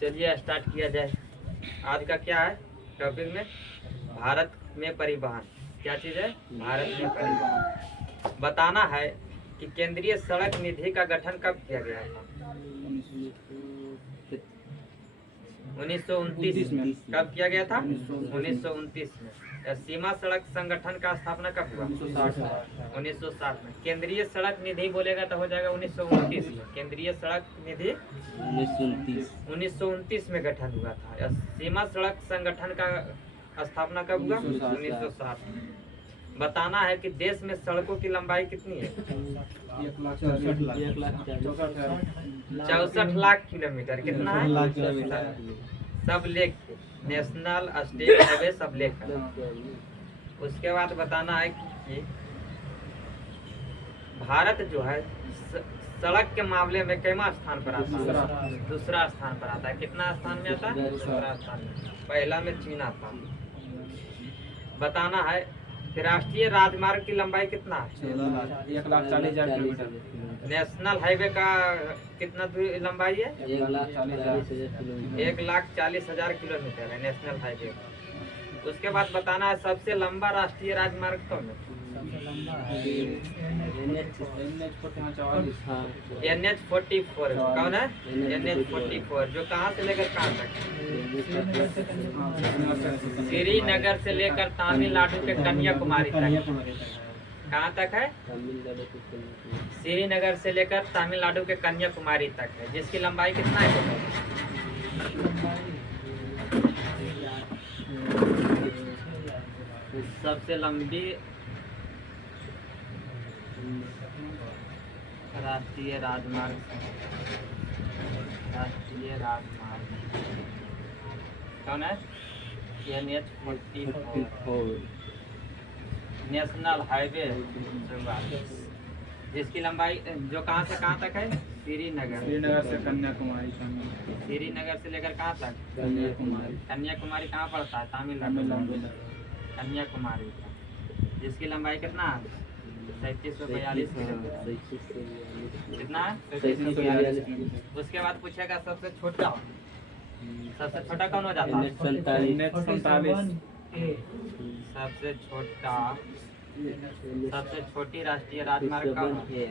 चलिए स्टार्ट किया जाए। आज का क्या है टॉपिक में? भारत में परिवहन। क्या चीज़ है? भारत में परिवहन। बताना है कि केंद्रीय सड़क निधि का गठन कब किया गया था? 1929 में। कब किया गया था? 1929 में। सीमा सड़क संगठन का स्थापना कब हुआ? 1960 में। केंद्रीय सड़क निधि बोलेगा तो हो जाएगा 1929 में। केंद्रीय सड़क निधि 1929 में गठन हुआ था। सीमा सड़क संगठन का स्थापना कब हुआ? 1960 में। बताना है कि देश में सड़कों की लंबाई कितनी है? 64 लाख किलोमीटर। कितना है? सब लेख नेशनल स्टेट हाईवे सब लेख। उसके बाद बताना है कि भारत जो है सड़क के मामले में कितना स्थान पर आता है? दूसरा स्थान पर आता है। कितना स्थान में आता है? दूसरा स्थान में। पहला में चीन आता है। बताना है कि राष्ट्रीय राजमार्ग की लंबाई कितना है? 1,40,000 किलोमीटर। नेशनल हाईवे का कितना लंबाई है? 1,40,000 किलोमीटर है नेशनल हाईवे। उसके बाद बताना है सबसे लंबा राष्ट्रीय राजमार्ग कौन है? NH-44। कौन है? NH-44 जो कहाँ से लेकर कहाँ तक? श्रीनगर से लेकर तमिलनाडु के कन्याकुमारी तक। कहाँ तक है? श्रीनगर से लेकर तमिलनाडु के कन्याकुमारी तक है, जिसकी लंबाई कितना है? सबसे लंबी राष्ट्रीय राजमार्ग कौन है? NH-44 नेशनल हाईवे, जिसकी लंबाई जो कहाँ से कहाँ तक है? श्रीनगर से कन्याकुमारी। श्रीनगर से लेकर कहाँ तक? कन्याकुमारी। कन्याकुमारी कहाँ पड़ता है? तमिलनाडु। कन्याकुमारी जिसकी लंबाई कितना है? 3742 किलोमीटर। कितना है? 3742। उसके बाद पूछेगा सबसे छोटा कौन हो जाता है? सबसे छोटी राष्ट्रीय राजमार्ग कौन है?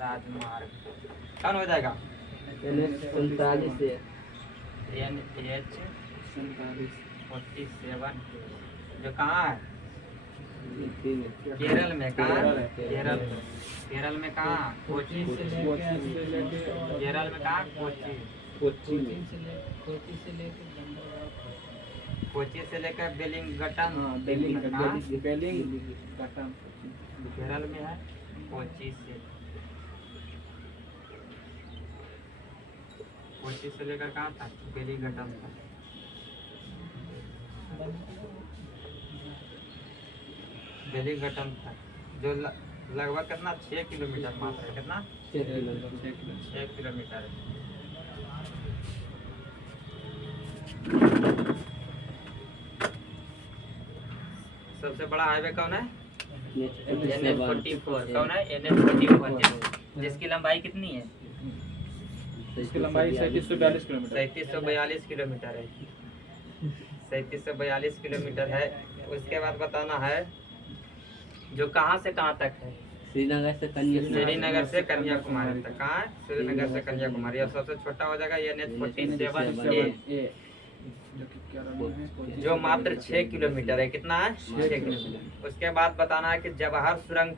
राजमार्ग कौन हो जाएगा? NH-47 जो कहाँ है? केरल में। कहाँ? केरल में कहाँ? कोची। केरल में कहाँ? कोची से लेकर बेलिंगटन। केरल में है। कोची से लेकर कहाँ तक? बेलिंगटन तक। बेलिंगटन तक जो लगभग कितना? 6 किलोमीटर मात्र है। कितना? 6 किलोमीटर है। सबसे बड़ा हाईवे कौन है? NH-44। कौन है? NH-44 जिसकी लंबाई कितनी है? इसकी लंबाई 3742 किलोमीटर। 3742 किलोमीटर है। 3742 किलोमीटर है। उसके बाद बताना है जो कहाँ से कहाँ तक है? श्रीनगर से कन्याकुमारी तक। कहाँ है? श्रीनगर से कन्याकुमारी। और सबसे छोटा हो जाएगा NH-47 जो मात्र 6 किलोमीटर है। कितना है? 6 किलोमीटर। उसके बाद बताना है कि जवाहर सुरंग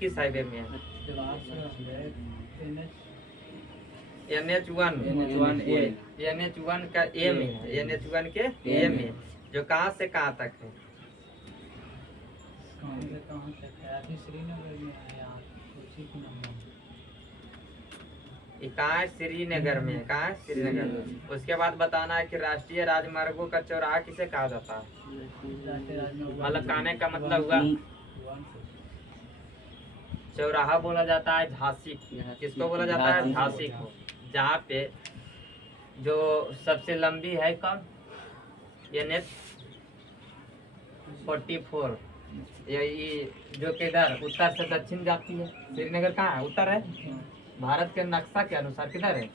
किस हाईवे में है? NH-1 का ए में है। NH-1 के ए में जो कहाँ से कहाँ तक है? कहाँ है? श्रीनगर में। कहाँ है? श्रीनगर में। उसके बाद बताना है कि राष्ट्रीय राजमार्गों का चौराहा किसे कहा जाता है? मतलब कहने का मतलब हुआ चौराहा बोला जाता है झांसी। किसको बोला जाता है? झांसी को। जहाँ पे जो सबसे लंबी है कौन? NH-44 ये जो किधर उत्तर से दक्षिण जाती है। श्रीनगर कहाँ है? उत्तर है। भारत के नक्शा के अनुसार किधर है?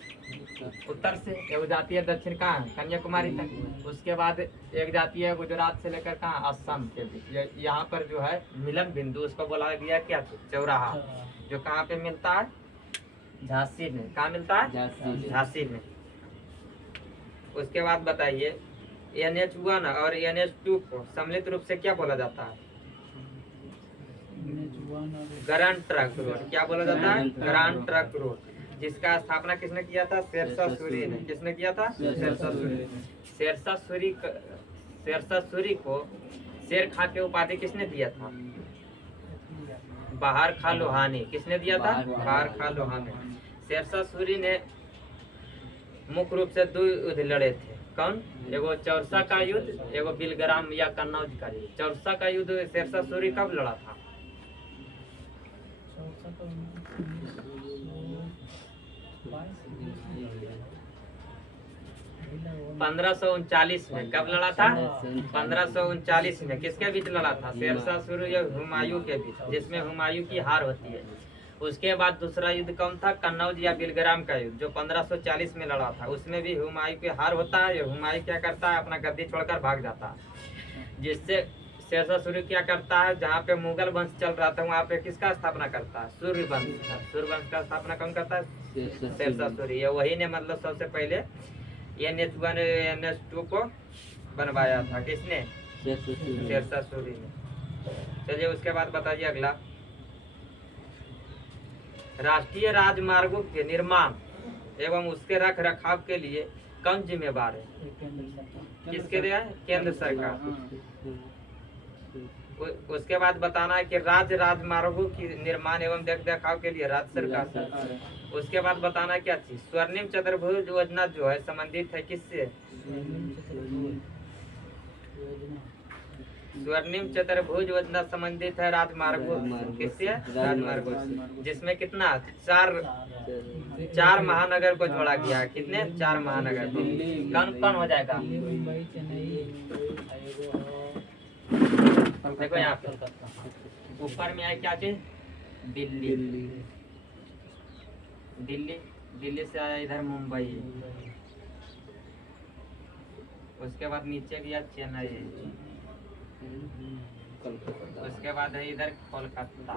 उत्तर से। एक जाती है दक्षिण कहाँ है? कन्याकुमारी तक। उसके बाद एक जाती है गुजरात से लेकर कहाँ? असम के बीच। यहाँ पर जो है मिलन बिंदु, उसको बोला गया क्या? चौराहा। जो कहाँ पे मिलता है? झांसी में। कहाँ मिलता है? झांसी में। उसके बाद बताइए NH1 और NH2 को सम्मिलित रूप से क्या बोला जाता है? Grand trunk road. क्या बोला जाता है? Grand trunk road. जिसका स्थापना किसने किया था? शेरशाह सूरी ने। किसने किया था? शेरशाह सूरी। शेरशाह सूरी को शेर खां की उपाधि किसने दिया था? बहार खां लोहानी। किसने दिया था? बहार खां लोहानी। शेरशाह सूरी ने मुख्य रूप से 2 युद्ध लड़े थे। कौन? एगो चौरसा का युद्ध, एगो बिलग्राम या कन्नौज का युद्ध। चौरसा का युद्ध शेरशाह सूरी कब लड़ा था? 1539 में। कब लड़ा था? 1539 में। किसके बीच लड़ा था? शेरशाह सूरी और हुमायूं के बीच, जिसमें हुमायूं की हार होती है। उसके बाद दूसरा युद्ध कौन था? कन्नौज या बिलग्राम का युद्ध, जो 1540 में लड़ा था। उसमें भी हुमायूं की हार होता है। हुमायूं क्या करता है? अपना गद्दी छोड़कर भाग जाता है। जिससे शेरशाह सूरी क्या करता है? जहाँ पे मुगल वंश चल रहा था वहाँ पे किसका स्थापना करता है? सूर्य वंश का। सूर्य वंश का स्थापना कौन करता है? शेरशाह सूरी। वही ने मतलब सबसे पहले NH1 NH2 को बनवाया था। किसने? शेरशाह सूरी ने। चलिए उसके बाद बताइए अगला, राष्ट्रीय राजमार्गों के निर्माण एवं उसके रख रखाव के लिए कौन जिम्मेवार है? किसके लिए? केंद्र सरकार। उसके बाद बताना है कि राज्य राजमार्गों की निर्माण एवं देख रखाव के लिए राज्य सरकार। उसके बाद बताना है क्या चीज? स्वर्णिम चतुर्भुज योजना जो है संबंधित है किससे? स्वर्णिम चतुर्भुज योजना संबंधित है राजमार्गों। किससे? राजमार्गों से। जिसमें कितना? 4 महानगर को जोड़ा गया है। कितने? 4 महानगर। कौन कौन हो जाएगा? देखो यहाँ पे ऊपर में है क्या चीज? दिल्ली। दिल्ली दिल्ली से आया इधर मुंबई। उसके बाद नीचे गया चेन्नई। उसके बाद है इधर कोलकाता।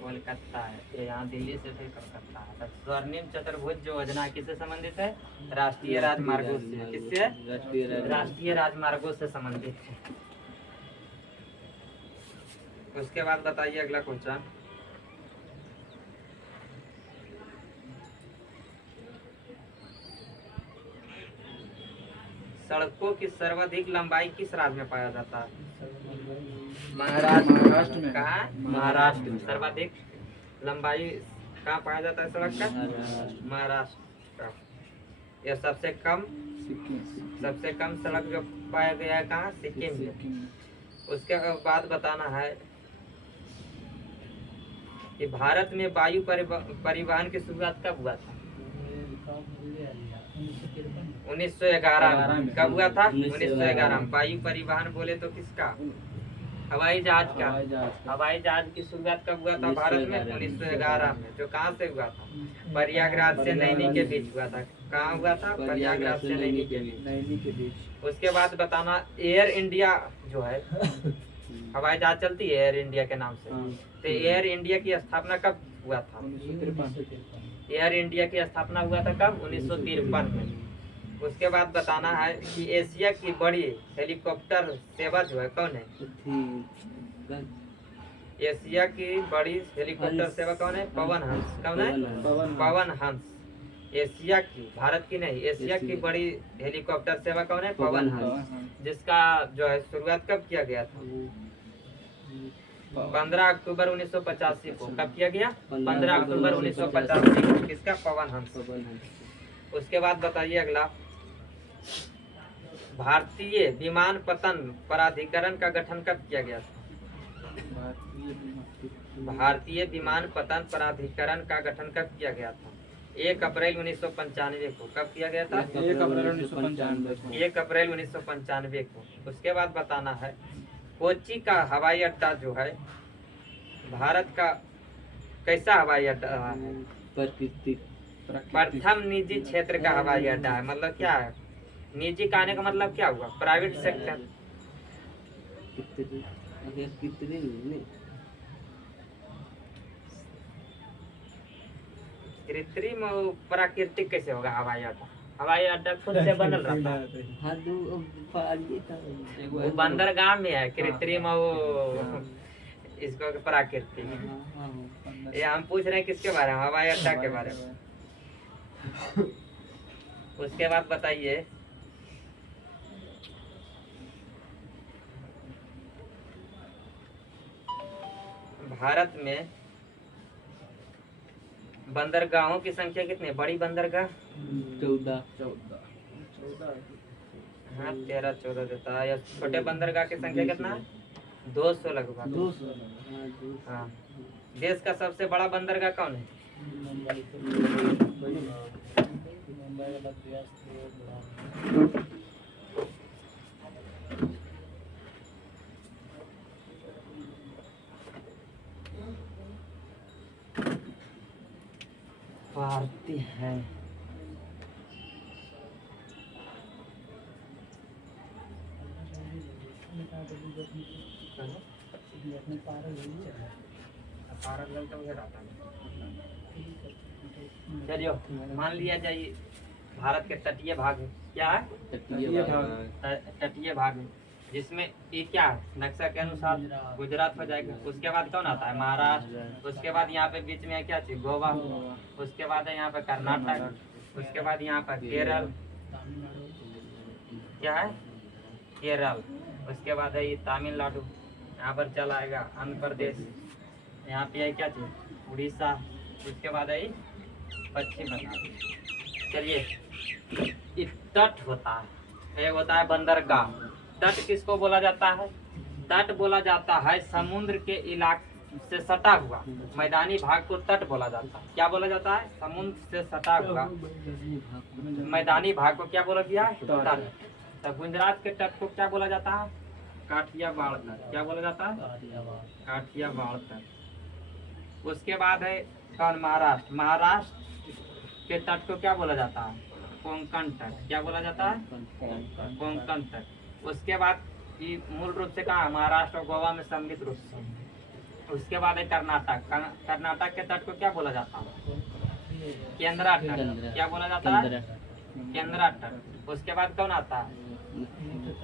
कोलकाता है ये, यहाँ दिल्ली से फिर कोलकाता है। तो स्वर्णिम चतुर्भुज योजना किससे संबंधित है? राष्ट्रीय राजमार्गों से। किससे? राष्ट्रीय राजमार्गों से संबंधित है। उसके बाद बताइए अगला क्वेश्चन, सड़कों की सर्वाधिक लंबाई किस राज्य में पाया जाता है? महाराष्ट्र में। कहाँ? महाराष्ट्र में। सर्वाधिक लंबाई कहाँ पाया जाता है सड़क का? महाराष्ट्र का। यह सबसे कम सड़क जो पाया गया है कहाँ? सिक्किम में। उसके बाद बताना है कि भारत में वायु परिवहन की शुरुआत कब हुआ था? 1911 में। कब हुआ था? 1911 में। वायु परिवहन बोले तो किसका? हवाई जहाज का। हवाई जहाज की शुरुआत कब हुआ था भारत में? 1911 में। जो कहाँ से हुआ था? प्रयागराज से नैनी के बीच हुआ था। कहाँ हुआ था? प्रयागराज से नैनी के बीच। उसके बाद बताना, एयर इंडिया जो है हवाई जहाज चलती है एयर इंडिया के नाम से। तो एयर इंडिया की स्थापना कब हुआ था? 1953। एयर इंडिया की स्थापना हुआ था कब? 1953 में। उसके बाद बताना है कि एशिया की बड़ी हेलीकॉप्टर सेवा जो है कौन है? एशिया की बड़ी हेलीकॉप्टर सेवा कौन है? पवन हंस। कौन है? पवन हंस। एशिया की, भारत की नहीं, एशिया की बड़ी हेलीकॉप्टर सेवा कौन है? पवन हंस। जिसका जो है शुरुआत कब किया गया था? 15 अक्टूबर 1985 को। कब किया गया? 15 अक्टूबर 1985 को। किसका? पवन हंस। उसके बाद बताइए अगला, भारतीय विमानपत्तन प्राधिकरण का गठन कब किया गया था? भारतीय विमानपत्तन प्राधिकरण का गठन कब किया गया था? 1 अप्रैल 1995 को। कब किया गया था? 1 अप्रैल 1995 को। 1 अप्रैल 1995 को। उसके बाद बताना है कोच्चि का हवाई अड्डा जो है भारत का कैसा हवाई अड्डा है? प्राकृतिक प्रथम निजी क्षेत्र का हवाई अड्डा है। मतलब क्या है? निजी कहने का मतलब क्या हुआ? Private sector. कितने नहीं कृत्रिम और प्राकृतिक कैसे होगा हवाई अड्डा? हवाई अड्डा खुद से बनल रहता है। हाँ दो पानी था वो बंदरगाह में है कृत्रिम और इसको प्राकृतिक। ये हम पूछ रहे हैं किसके बारे में? हवाई अड्डा के बारे में। उसके बाद बताइए भारत में बंदरगाहों की संख्या कितनी है? बड़ी बंदरगाह 14 हाँ 13-14 देता है। या छोटे बंदरगाह की संख्या कितना है? 200 लगभग। 200 हाँ। देश का सबसे बड़ा बंदरगाह कौन है? भारतीय है। चलिए मान लिया जाए भारत के तटीय भाग है। क्या है? तटीय भाग है जिसमें ये क्या है? नक्शा के अनुसार गुजरात हो जाएगा। उसके बाद कौन आता है? महाराष्ट्र। उसके बाद यहाँ पे बीच में क्या चीज? गोवा। उसके बाद है यहाँ पे कर्नाटक। उसके बाद यहाँ पर केरल। क्या है? केरल। उसके बाद है ये तमिलनाडु। यहाँ पर चला आएगा आंध्र प्रदेश। यहाँ पे है क्या चीज? उड़ीसा। उसके बाद है पश्चिम बंगाल। चलिए ये तट होता है। एक होता है बंदरगाह। तट किसको बोला जाता है? तट बोला जाता है समुद्र के इलाके से सटा हुआ मैदानी भाग को तट बोला जाता है। क्या बोला जाता है? समुद्र से सटा हुआ मैदानी भाग को क्या बोला गया? तट। तो गुजरात के तट को क्या बोला जाता है? काठियावाड़ तट। क्या बोला जाता है? काठियावाड़ तट। उसके बाद है कौन? महाराष्ट्र। महाराष्ट्र के तट को क्या बोला जाता है? कोंकण तट। क्या बोला जाता है? कोंकण तट। उसके बाद ये मूल रूप से कहाँ? महाराष्ट्र और गोवा में सम्मिलित रूप से। उसके बाद है कर्नाटक। कर्नाटक के तट को क्या बोला जाता है? केंद्रा तट। क्या बोला जाता है? केंद्रा तट। उसके बाद कौन आता है?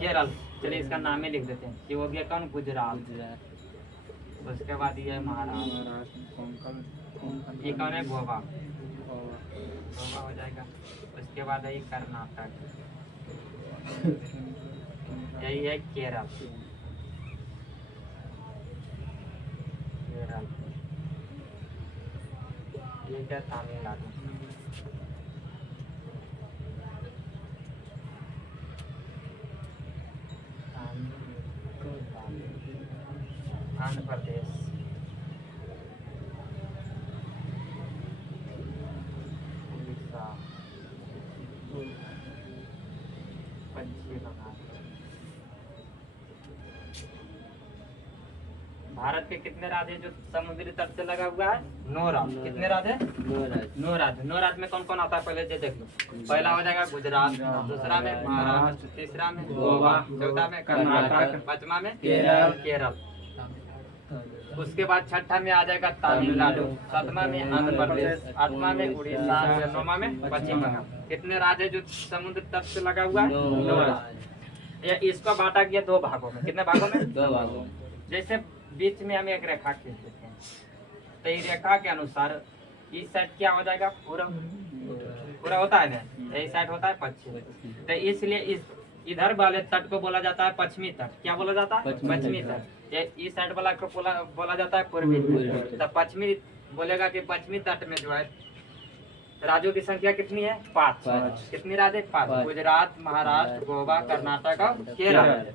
केरल। चलिए इसका नाम ही लिख देते हैं। ये हो गया कौन? गुजरात। उसके बाद ये महाराष्ट्र। ये कौन है? गोवा। गोवा हो जाएगा। उसके बाद है कर्नाटक। यही है केरल। केरल। ये क्या? तमिलनाडु। आंध्र प्रदेश। उड़ीसा। पश्चिम बंगाल। भारत के कितने राज्य जो समुद्री तट से लगा हुआ है? 9 राज्य। कितने राज्य? 9 राज्य। 9 राज्य में कौन कौन आता है? पहले ये देख लो। पहला हो जाएगा गुजरात। दूसरा में महाराष्ट्र। तीसरा में गोवा। चौथा में कर्नाटक। पांचवा में केरल। उसके बाद छठा में आ जाएगा तमिलनाडु। सातवां में आंध्र प्रदेश। आठवां में उड़ीसा। नौवां में पश्चिम बंगाल। कितने राज्य जो समुद्र तट से लगा हुआ है? 9 राज्य। इसको बांटा गया 2 भागों में। कितने भागों में? 2 भागों। जैसे बीच में हम एक रेखा खींच देते हैं तो इस रेखा के अनुसार इस साइड क्या हो जाएगा? पूरा होता है ना। यही साइड होता है पश्चिम। तो इसलिए इस इधर वाले तट को बोला जाता है पश्चिमी तट। क्या बोला जाता है? पश्चिमी तट। ये इस साइड वाला को बोला जाता है पूर्वी तट। तो पश्चिमी बोलेगा कि पश्चिमी तट में जो है राज्यों की संख्या कितनी है? 5। कितनी राज्य? 5। गुजरात, महाराष्ट्र, गोवा, कर्नाटक और केरल।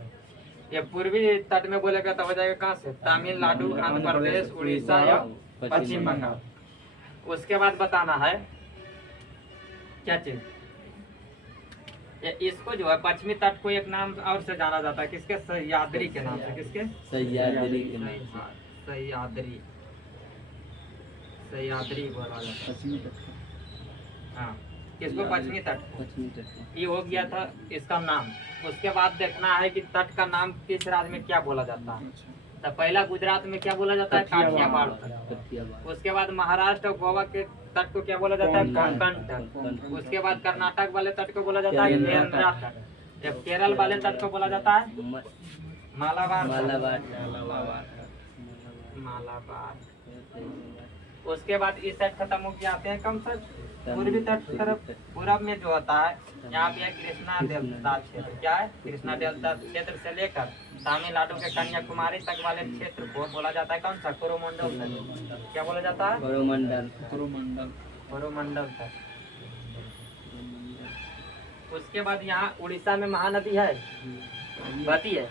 ये पूर्वी तट में बोलेगा तो हो जाएगा कहाँ से? तमिलनाडु, आंध्र प्रदेश, उड़ीसा या पश्चिम बंगाल। उसके बाद बताना है क्या चीज? इसको जो है पश्चिमी तट को एक नाम और से जाना जाता है। किसके? सह्याद्री के नाम से। किसके? सह्याद्री के नाम से। सह्याद्री। सह्याद्री बोला जाता पश्चिमी तट का है। हाँ, किसको? पश्चिमी तट। पश्चिमी तट का ये हो गया था इसका नाम। उसके बाद देखना है कि तट का नाम किस राज्य में क्या बोला जाता है। अच्छा तो पहला गुजरात में क्या बोला जाता है? काठियावाड़। कठियावाड़ उसके बाद महाराष्ट्र और गोवा के तट को क्या बोला जाता है? कोंकण तट। कोंकण। उसके बाद कर्नाटक वाले तट को बोला जाता है केंद्रा तट। जब केरल वाले तट को बोला जाता है मालाबार तट। मालाबार मालाबार। उसके बाद इस साइड खत्म हो गया, आते हैं कम सर पूर्वी तट तरफ। पूरब में जो होता है यहाँ पे है कृष्णा डेल्टा क्षेत्र। क्या है? कृष्णा डेल्टा क्षेत्र से लेकर तमिलनाडु के कन्याकुमारी तक वाले क्षेत्र को बोला जाता है कौन सा? कोरोमंडल तट। क्या बोला जाता है? कोरोमंडल कोरोमंडल कोरोमंडल तट। उसके बाद यहाँ उड़ीसा में महानदी है, बहती है।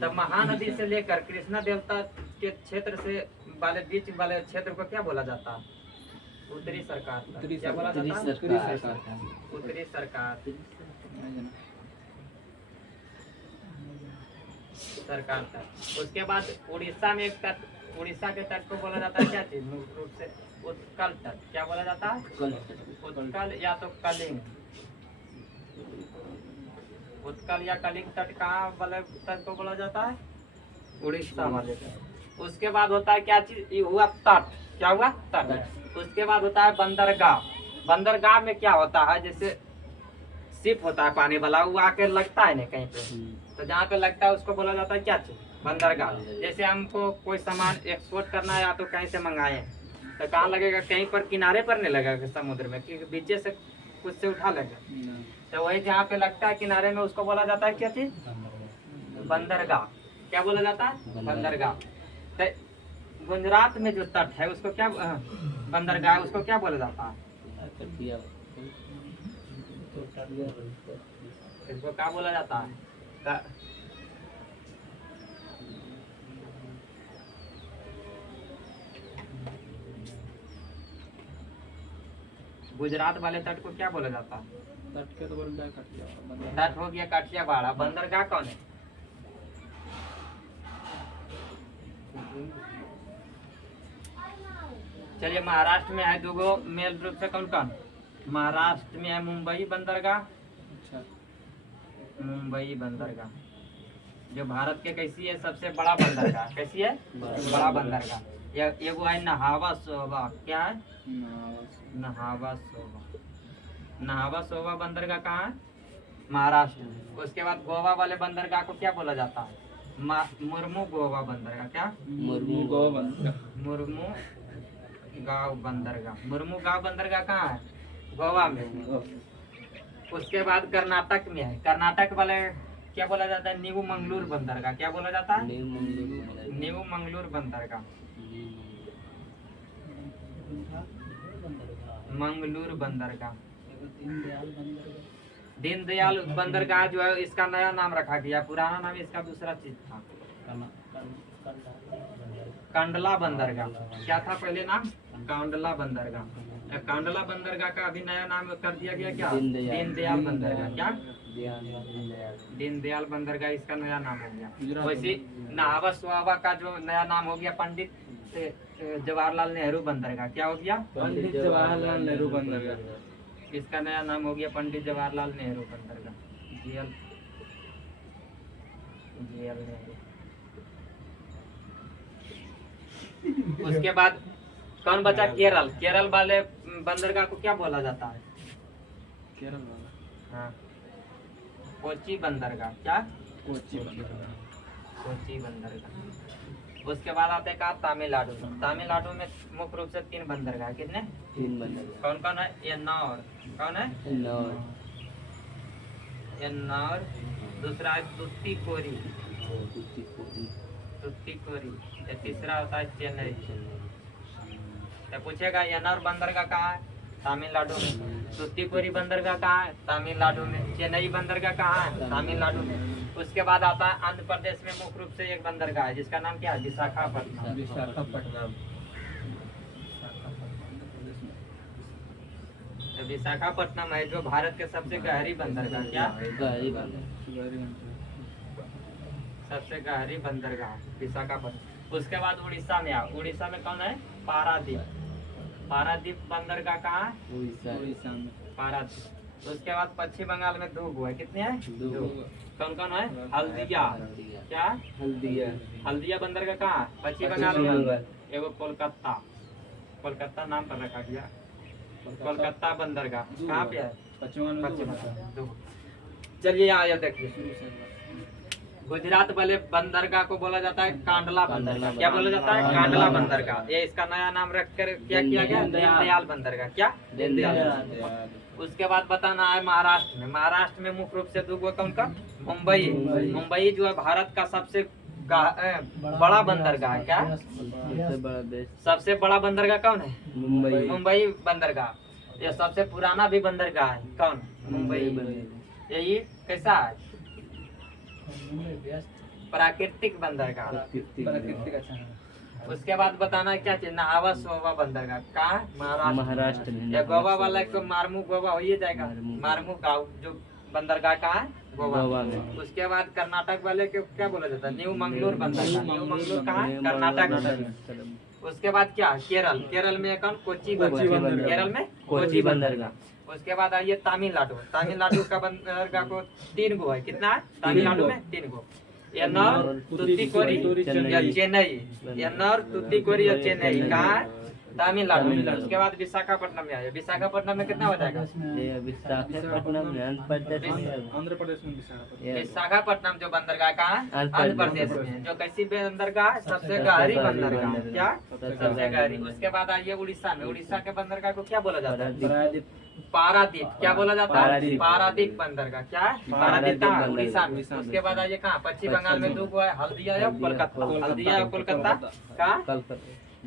तब महानदी से लेकर कृष्णा देवता के क्षेत्र से वाले बीच वाले क्षेत्र को क्या बोला जाता है? उत्तरी सरकार तट। उत्तरी क्या बोला उत्तरी जाता है? सरकार उत्तरी सरकार सरकार तट। उसके बाद उड़ीसा में एक तट, उड़ीसा के तट को बोला जाता है क्या चीज? मुख्य रूप से उत्कल तट। क्या बोला जाता है? उत्कल या तो कलिंग। उत्कल या कलिंग तट कहाँ वाले तट को बोला जाता है? उड़ीसा वाले तट। उसके बाद होता है क्या चीज? ये हुआ तट। क्या हुआ? तट। उसके बाद होता है बंदरगाह। बंदरगाह में क्या होता है? जैसे शिप होता है पानी वाला, वो आके लगता है ना कहीं पे, तो जहाँ पे लगता है उसको बोला जाता है क्या चीज? बंदरगाह। जैसे हमको कोई सामान एक्सपोर्ट करना है या तो कहीं से मंगाए तो कहाँ लगेगा? कहीं पर किनारे पर नहीं लगेगा समुद्र में, क्योंकि बीचे से कुछ से उठा लेगा। तो वही जहाँ पे लगता है किनारे में उसको बोला जाता है क्या चीज? बंदरगाह। क्या बोला जाता है? बंदरगाह। तो गुजरात में जो तट है उसको क्या बंदरगाह, उसको क्या बोला जाता है? इसको क्या बोला जाता है? गुजरात वाले तट को क्या बोला जाता है? तट के तो बोलता है कठियावाड़। तट हो गया काठियावाड़। बंदरगाह कौन है? चलिए, महाराष्ट्र में है दो मेल रूप से कौन कौन? महाराष्ट्र में है मुंबई बंदरगाह। अच्छा मुंबई बंदरगाह जो भारत के कैसी है? सबसे बड़ा बंदरगाह। कैसी है? बड़ा बंदरगाह। ये वो है नहावा सोबा। क्या है? नहावा सोबा। नहावा सोबा बंदरगाह कहाँ है? महाराष्ट्र में। उसके बाद गोवा वाले बंदरगाह को क्या बोला जाता है? मुर्मू गोवा बंदरगाह। क्या? मुर्मू गोवा बंदरगाह। मुर्मू गांव बंदरगाह। मुर्मू गांव बंदरगाह कहाँ है? गोवा में। उसके बाद कर्नाटक में है। कर्नाटक वाले क्या बोला जाता है? न्यू मंगलूर बंदरगाह। क्या बोला जाता है? न्यू मंगलूर बंदरगाह। मंगलूर बंदरगाह। दीनदयाल बंदरगाह जो है इसका नया नाम रखा गया, पुराना नाम इसका दूसरा चीज था। कांडला बंदरगाह। क्या था पहले नाम? कांडला बंदरगाह। कांडला बंदरगाह का अभी नया नाम कर दिया गया क्या? दीनदयाल बंदरगाह। क्या? दीनदयाल बंदरगाह इसका नया नाम हो गया। वैसे नहावा सुहावा का जो नया नाम हो गया पंडित जवाहरलाल नेहरू बंदरगाह। क्या हो गया? पंडित जवाहरलाल नेहरू बंदरगाह। इसका नया नाम हो गया पंडित जवाहरलाल नेहरू बंदरगाह। जीएल नेहरू। उसके बाद कौन बचा? केरल। केरल वाले बंदरगाह को क्या बोला जाता है? केरल वाला हाँ, कोची बंदरगाह। क्या? कोची बंदरगाह। कोची बंदरगाह। उसके बाद आते हैं कहा? तमिलनाडु। तमिलनाडु में मुख्य रूप से 3 बंदरगाह। कितने? 3 बंदरगाह। कौन कौन है? एन्नौर। कौन है? एन्नौर। दूसरा है तुत्तीकोरी। तुत्तीकोरी। तीसरा होता है चेन्नई। तो पूछेगा एन्नौर बंदरगाह कहाँ है? तमिलनाडु में। तुत्तीकोरी बंदरगाह कहाँ है? तमिलनाडु में। चेन्नई बंदरगाह कहाँ है? तमिलनाडु में। उसके बाद आता है आंध्र प्रदेश में मुख्य रूप से एक बंदरगाह है जिसका नाम क्या है? विशाखापट्टनम। विशाखापट्टनम। तो विशाखापट्टनम है जो भारत के सबसे गहरी बंदरगाह। क्या? सबसे गहरी बंदरगाह विशाखापट्टनम। उसके बाद उड़ीसा में आओ, उड़ीसा में कौन है? पारादीप। पारादीप बंदरगाह कहाँ है? उड़ीसा में पारादीप। उसके बाद पश्चिम बंगाल में दो हुआ है, कितने हैं? दो। कौन कौन है? हल्दिया, क्या? हल्दिया हल्दिया बंदरगाह कहाँ है? पश्चिम बंगाल में। एगो कोलकाता, कोलकाता नाम पर रखा गया, कोलकाता बंदरगाह कहाँ पे है? पश्चिम पश्चिम बंगाल। दो। चलिए यहाँ आया देखिए, गुजरात वाले बंदरगाह को बोला जाता है कांडला बंदरगाह। क्या बोला जाता है? कांडला बंदरगाह। ये इसका नया नाम रखकर क्या किया गया? दीनदयाल बंदरगाह। क्या? दीनदयाल। उसके बाद बताना है महाराष्ट्र में। महाराष्ट्र में मुख्य रूप से दो कौन का? मुंबई। मुंबई जो है भारत का सबसे बड़ा बंदरगाह है। क्या? सबसे बड़ा देश सबसे बड़ा बंदरगाह कौन है? मुंबई। मुंबई बंदरगाह। ये सबसे पुराना भी बंदरगाह है। कौन? मुंबई। यही कैसा है? प्राकृतिक बंदरगाह। प्राकृतिक अच्छा है। उसके बाद बताना क्या चाहिए? नहावा सोवा बंदरगाह कहाँ? महाराष्ट्र में। या गोवा वाला को मारमू गोवा हो ही जाएगा। मारमू गाँव जो बंदरगाह कहाँ है? गोवा में। उसके बाद कर्नाटक वाले को क्या बोला जाता है? न्यू मंगलोर बंदरगाह। न्यू मंगलोर कहाँ है? कर्नाटक। उसके बाद क्या? केरल। केरल में कौन? कोची बंदरगाह। केरल में कोची बंदरगाह। उसके बाद आइए तमिलनाडु। तमिलनाडु का बंदरगाह को 3 गो है। कितना है तमिलनाडु में? 3 गो। एन्नौर, तुतिकोरी या चेन्नई। एन्नौर, तुतिकोरी या चेन्नई कहाँ है? तमिलनाडु में। उसके बाद विशाखापट्टनम में आया। विशाखापट्टनम में कितना हो जाएगा? ये विशाखापट्टनम में आंध्र प्रदेश में विशाखापट्टनम। विशाखापट्टनम जो बंदरगाह कहाँ है? आंध्र प्रदेश में। जो कैसी बंदरगाह है? सबसे गहरी बंदरगाह। क्या? सबसे गहरी। उसके बाद आइए उड़ीसा में। उड़ीसा के बंदरगाह को क्या बोला जाता है? पारादीप। क्या बोला जाता है? पारादीप बंदरगाह। क्या है? पारादीप कहाँ? उड़ीसा में। उसके बाद आइए कहाँ? पश्चिम बंगाल में दो है, हल्दिया या कोलकाता। हल्दिया या कोलकाता कहाँ?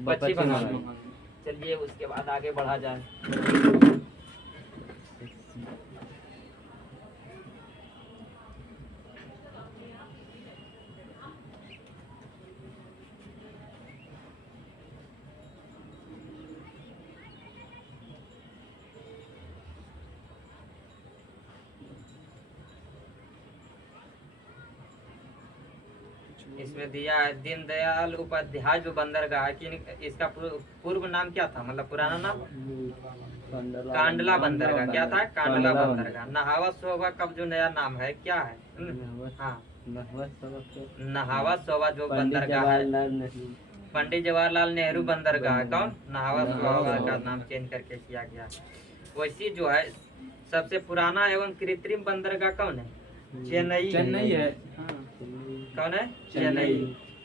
पश्चिम बंगाल में। चलिए उसके बाद आगे बढ़ा जाए। इसमें दिया है दीनदयाल उपाध्याय जो बंदरगाह है कि इसका पूर्व नाम क्या था? मतलब पुराना नाम कांडला बंदरगाह। क्या था? कांडला बंदरगाह। नहावा सोवा का जो नया नाम है क्या है? हाँ, नहावा सोवा जो बंदरगाह है पंडित जवाहरलाल नेहरू बंदरगाह। कौन? नहावा सोवा का नाम चेंज करके किया गया। वैसी जो है सबसे पुराना एवं कृत्रिम बंदरगाह कौन है? चेन्नई। चेन्नई है। कौन है? चेन्नई।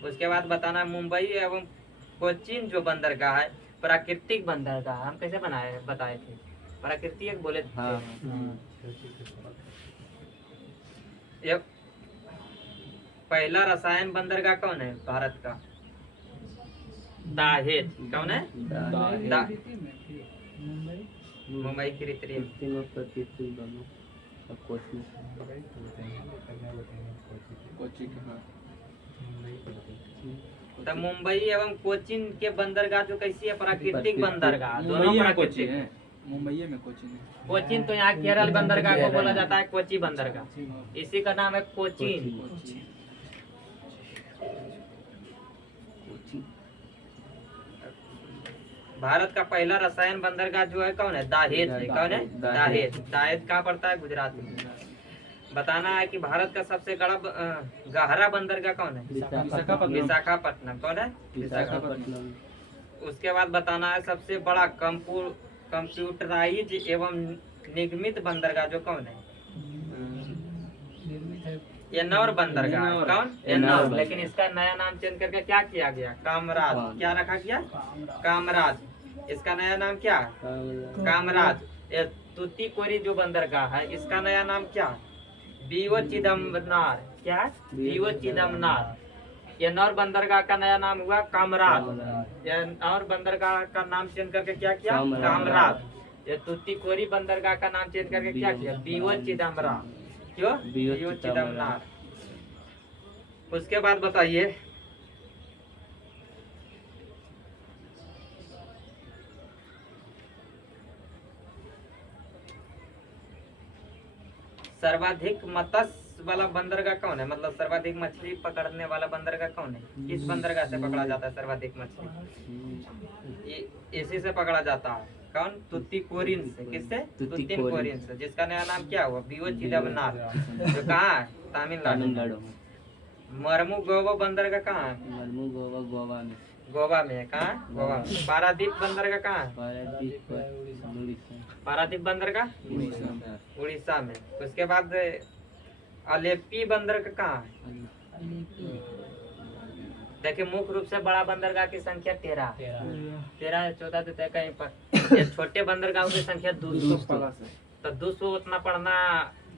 उसके बाद बताना मुंबई एवं कोचीन जो बंदरगाह है प्राकृतिक बंदरगाह। हम कैसे बताए थे? प्राकृतिक बोले थे। ये पहला रसायन बंदरगाह कौन है भारत का? दाहेज। कौन है? मुंबई कृत्रिम। कोची का। तो मुंबई एवं कोचीन के बंदरगाह जो कैसी है? प्राकृतिक बंदरगाह। दोनों मुंबई में कोची प्राकृतिक है। मुंबई में कोची है। कोचीन तो यहाँ केरल बंदरगाह को बोला जाता है कोची बंदरगाह। इसी का नाम है कोचीन। भारत का पहला रसायन बंदरगाह जो है कौन है? दाहेज है। कौन है? दाहेज। दाहेज कहाँ पड़ता है? गुजरात में। बताना है कि भारत का सबसे गहरा बंदरगाह कौन है? विशाखापट्टनम। कौन है? विशाखापट्टनम। उसके बाद बताना है सबसे बड़ा कंप्यूटराइज एवं निगमित बंदरगाह जो कौन है? एन्नौर बंदरगाह। कौन? एन्नौर। लेकिन इसका नया नाम चेंज करके क्या किया गया? कामराज। क्या रखा गया? कामराज। इसका नया नाम क्या है? कामराज। ये तूतीकोरी जो बंदरगाह है इसका नया नाम क्या है? बीओ चिदम्बरनार। क्या है? बीओ चिदम्बरनार। एन्नौर बंदरगाह का नया नाम हुआ कामराज। एन्नौर बंदरगाह का नाम चेंज करके क्या किया? कामराज। ये तूतीकोरी बंदरगाह का नाम चेंज करके क्या किया? बीओ चिदम्बरनार। क्यों? बीओ चिदम्बरनार। उसके बाद बताइए सर्वाधिक मत्स्य वाला बंदरगाह कौन है, मतलब सर्वाधिक मछली पकड़ने वाला बंदरगाह कौन है? किस बंदरगाह से पकड़ा जाता है सर्वाधिक मछली? इसी से पकड़ा जाता है। कौन? तुतीकोरिन से। किससे? तुतीकोरिन से, जिसका नया नाम क्या हुआ? बीओ चिदंबरनार, जो कहाँ है? तमिलनाडु। तमिलनाडु। मरमू गोवा बंदरगाह कहाँ है? मरमू गोवा गोवा में। गोवा में है। कहाँ? गोवा में। पारादीप बंदरगाह कहाँ है? पारादीप उड़ीसा। पारादीप बंदरगाह उड़ीसा। उड़ीसा में। उसके बाद अलेप्पी बंदरगाह कहाँ है? देखिए, मुख्य रूप से बड़ा बंदरगाह की संख्या 13 है, 14 देते हैं कहीं पर। ये छोटे बंदरगाहों की संख्या 200। तो 200 उतना पढ़ना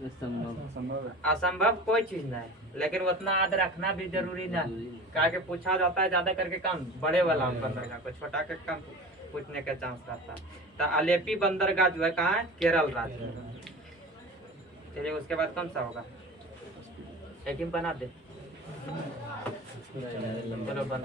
संभव असंभव कोई चीज नहीं है, लेकिन उतना याद रखना भी जरूरी नहीं। क्या के पूछा जाता है ज्यादा करके कम बड़े वाला बंदरगाह को, छोटा के कम पूछने का चांस रहता है। तो अलेप्पी बंदरगाह जो है कहाँ है? केरल राज्य में। चलिए, उसके बाद कौन सा होगा? एक ही बना दे। चलो बंद।